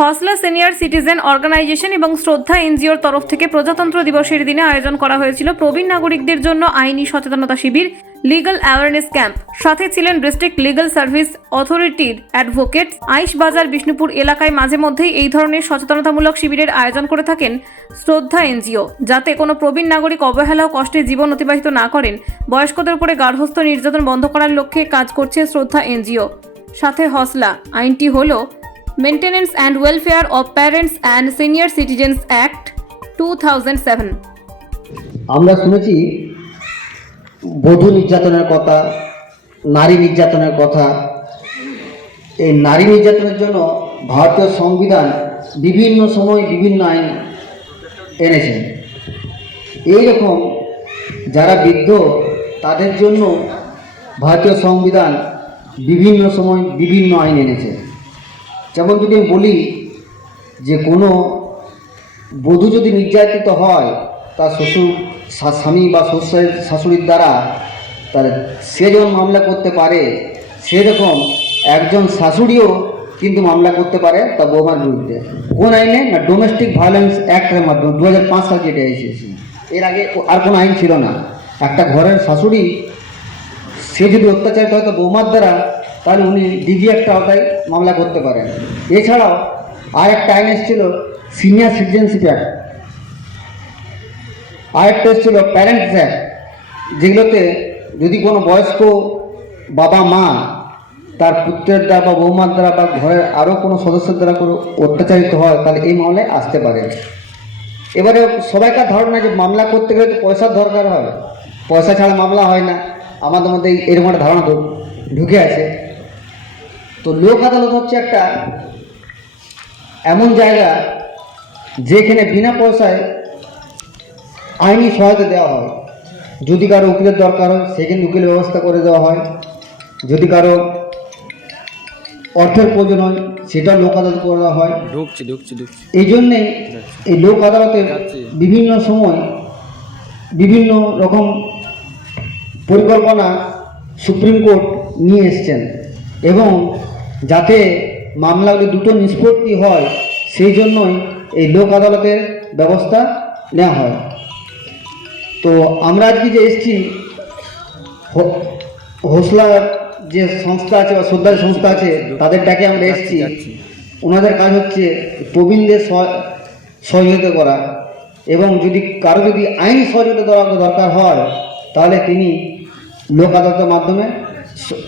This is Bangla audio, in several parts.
হসলা সিনিয়র সিটিজেন অর্গানাইজেশন এবং শ্রদ্ধা এনজিওর তরফ থেকে প্রজাতন্ত্র দিবসের দিনে আয়োজন করা হয়েছিল প্রবীণ নাগরিকদের জন্য আইনি সচেতনতা শিবির লিগ্যাল অ্যাওয়ারনেস ক্যাম্প সাথে ছিলেন ডিস্ট্রিক্ট লিগাল সার্ভিস অথরিটির অ্যাডভোকেট। আইশ বাজার বিষ্ণুপুর এলাকায় মাঝে মধ্যেই এই ধরনের সচেতনতামূলক শিবিরের আয়োজন করে থাকেন শ্রদ্ধা এনজিও। যাতে কোনো প্রবীণ নাগরিক অবহেলা ও কষ্টে জীবন অতিবাহিত না করেন, বয়স্কদের উপরে গার্হস্থ্য নির্যাতন বন্ধ করার লক্ষ্যে কাজ করছে শ্রদ্ধা এনজিও। সাথে হসলা। আইনটি হল maintenance and welfare of parents and senior citizens act two আমরা শুনেছি বধূ নির্যাতনের কথা, নারী নির্যাতনের কথা। এই নারী নির্যাতনের জন্য ভারতীয় সংবিধান বিভিন্ন সময় বিভিন্ন আইন এনেছে। এই রকম যারা বৃদ্ধ, তাদের জন্য ভারতীয় সংবিধান বিভিন্ন সময় বিভিন্ন আইন এনেছে। যেমন যদি আমি বলি যে কোনো বধূ যদি নির্যাতিত হয়, তার শ্বশুর স্বামী বা শ্বশুরের শাশুড়ির দ্বারা তার সে যেমন মামলা করতে পারে সেরকম একজন শাশুড়িও কিন্তু মামলা করতে পারে তা বৌমার বিরুদ্ধে। কোন আইনে না ডোমেস্টিক ভায়োলেন্স অ্যাক্টের মাধ্যমে দু হাজার পাঁচ সাল যেটা এসেছে, এর আগে আর কোনো আইন ছিল না। একটা ঘরের শাশুড়ি, সে যদি অত্যাচারিত হয় তো বৌমার দ্বারা তাহলে উনি ডিজি একটা আওতায় মামলা করতে পারেন। এছাড়াও আর একটা আইন এসেছিল সিনিয়র সিটিজেনশিপ অ্যাক্ট আরেকটা এসেছিল প্যারেন্টস অ্যাক্ট যেগুলোতে যদি কোনো বয়স্ক বাবা মা তার পুত্রের দ্বারা বা বৌমার দ্বারা বা ঘরের আরও কোনো সদস্যের দ্বারা কোনো অত্যাচারিত হয়, তাহলে এই মামলায় আসতে পারে। এবারে সবাইকার ধারণা যে মামলা করতে গেলে তো পয়সার দরকার হয়। পয়সা ছাড়া মামলা হয় না। আমাদের মধ্যে এরকম একটা ধারণা ঢুকে আছে তো লোক আদালত হচ্ছে একটা এমন জায়গা যেখানে বিনা পয়সায় আইনি সহায়তা দেওয়া হয়। যদি কারও উকিলের দরকার হয় সেখানে উকিলের ব্যবস্থা করে দেওয়া হয়। যদি কারও অর্থের প্রয়োজন হয় সেটা লোক আদালত করে দেওয়া হয়। ঢুকছি ঢুকছি ঢুকছি। এই জন্যে এই লোক আদালতে বিভিন্ন সময় বিভিন্ন রকম পরিকল্পনা সুপ্রিম কোর্ট নিয়ে এসছেন এবং যাতে মামলাগুলি দুটো নিষ্পত্তি হয়, সেই জন্যই এই লোক আদালতের ব্যবস্থা নেওয়া হয়। তো আমরা আজকে যে এসছি, হো- হোসলার যে সংস্থা আছে বা শ্রদ্ধার সংস্থা আছে তাদের ডাকে আমরা এসেছি। ওনাদের কাজ হচ্ছে প্রবীণদের সহ- সহযোগিতা করা এবং যদি কারও যদি আইন সহযোগিতা দেওয়ার দরকার হয়, তাহলে তিনি লোক আদালতের মাধ্যমে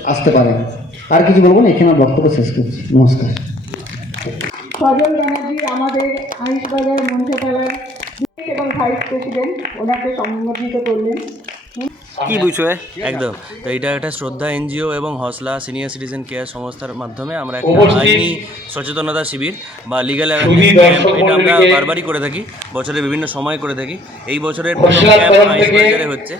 আসতে পারেন। আর কিছু বলব না, এখানে বক্তব্য শেষ করছি। নমস্কার। সজল ব্যানার্জি আমাদের আইসবাজার মঞ্চতলার এবং ভাইস প্রেসিডেন্ট, ওনাকে সম্মানিত করলেন। কি বিষয়ে একদম। তো এটা একটা শ্রদ্ধা এনজিও এবং হসলা সিনিয়র সিটিজেন কেয়ার সংস্থার মাধ্যমে আমরা একটা আইনি সচেতনতা শিবির বা লিগাল এটা আমরা বারবারই করে থাকি বছরের বিভিন্ন সময় করে থাকি। এই বছরের হচ্ছে।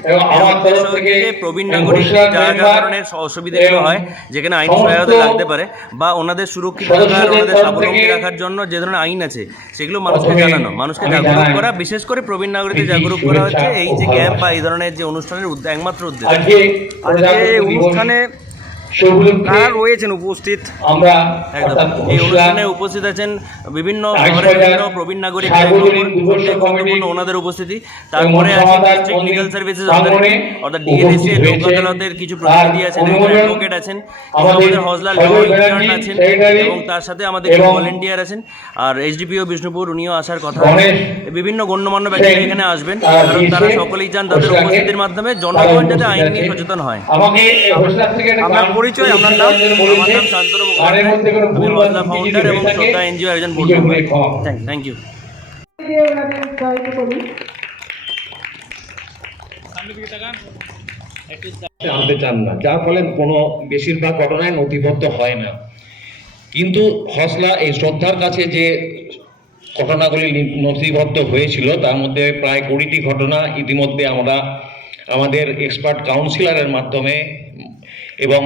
প্রবীণ নাগরিক যা যা ধরনের অসুবিধাগুলো হয় যেখানে আইনি সহায়তা লাগতে পারে বা ওনাদের সুরক্ষিত রাখার ওনাদের স্বাবলম্বী রাখার জন্য যে ধরনের আইন আছে সেগুলো মানুষকে জানানো মানুষকে জাগরুক করা বিশেষ করে প্রবীণ নাগরিকদের জাগরুক করা হচ্ছে। এই যে ক্যাম্প বা এই ধরনের যে অনুষ্ঠানের একমাত্র উদ্দেশ্য। আজকে অনুষ্ঠানে রয়েছেন উপস্থিত। একদম। এই অনুষ্ঠানে উপস্থিত আছেন বিভিন্ন বিভিন্ন প্রবীণ নাগরিক গুরুত্বপূর্ণ ওনাদের উপস্থিতি। তারপরে আছে মহাদার ডিস্ট্রিক্ট লিগাল সার্ভিসেস অর্থাৎ লোক আদালতের কিছু প্রতিনিধি আছেন অ্যাডভোকেট আছেন আমাদের হজলা ল ইন্টার্ন আছেন এবং তার সাথে আমাদের ভলেন্টিয়ার আছেন। আর এইচডিপিও বিষ্ণুপুর উনিও আসার কথা বিভিন্ন গণ্যমান্য ব্যক্তিরা সেন, এখানে আসবেন কারণ তারা সকলেই চান তাদের উপস্থিতির মাধ্যমে জনগণ যাতে আইন নিয়ে সচেতন হয়। পরিচয়, আপনার নাম? আমার শান্তনু ফাউন্ডার এবং শ্রদ্ধা এনজিও একজন। থ্যাংক ইউ আনতে চান না। যার ফলে কোনো বেশিরভাগ ঘটনায় নথিবদ্ধ হয় না। কিন্তু হসলা এই শ্রদ্ধার কাছে যে ঘটনাগুলি নথিবদ্ধ হয়েছিল তার মধ্যে প্রায় কুড়িটি ঘটনা ইতিমধ্যে আমরা আমাদের এক্সপার্ট কাউন্সিলরের মাধ্যমে এবং